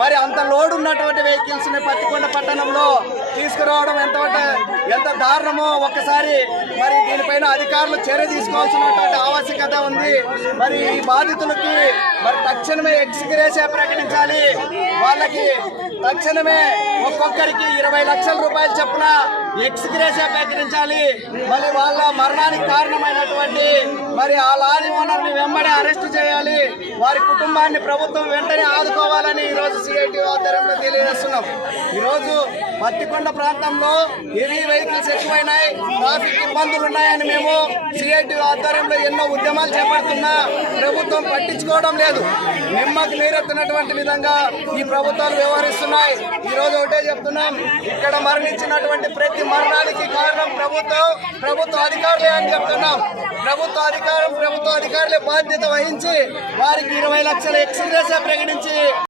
మరి అంత లోడ్ ఉన్నటువంటి వెహికల్స్ ని పత్తికొండ పట్టణంలో తీసుకురావడం ఎంత దారుణమో ఒక్కసారి మరి దీనిపైన అధికారులు చర్య తీసుకోవాల్సినటువంటి ఆవశ్యకత ఉంది. మరి ఈ బాధితులకి మరి తక్షణమే ఎక్స్గ్రేషియా ప్రకటించాలి. వాళ్ళకి తక్షణమే ఒక్కొక్కరికి 20 లక్షల రూపాయలు చొప్పున ఎక్స్గ్రేషియా ప్రకటించాలి. మరి వాళ్ళ మరణానికి కారణమైనటువంటి మరి ఆ లారీ ఓనర్ని వెంబడే అరెస్ట్ చేయాలి. వారి కుటుంబాన్ని ప్రభుత్వం వెంటనే ఆదుకోవాలని ఈరోజు సిఐటి ఆధ్వర్యంలో తెలియజేస్తున్నాం. ఈరోజు పత్తికొండ ప్రాంతంలో హెవీ వెహికల్స్ ఎక్కువైనాయి, ట్రాఫిక్ ఇబ్బందులు ఉన్నాయని మేము సిఐటి ఆధ్వర్యంలో ఎన్నో ఉద్యమాలు చేపడుతున్నా ప్రభుత్వం పట్టించుకోవడం లేదు. నిమ్మకు నీరెత్తినటువంటి విధంగా ఈ ప్రభుత్వాలు వ్యవహరిస్తున్నాయి. ఈరోజు ఒకటే చెప్తున్నాం, ఇక్కడ మరణించినటువంటి ప్రతి మరణానికి కారణం ప్రభుత్వ అధికారులే అని చెప్తున్నాం. ప్రభుత్వ అధికారులే బాధ్యత వహించి వారికి 20 లక్షల ఎక్స్గ్రేషియా ప్రకటించి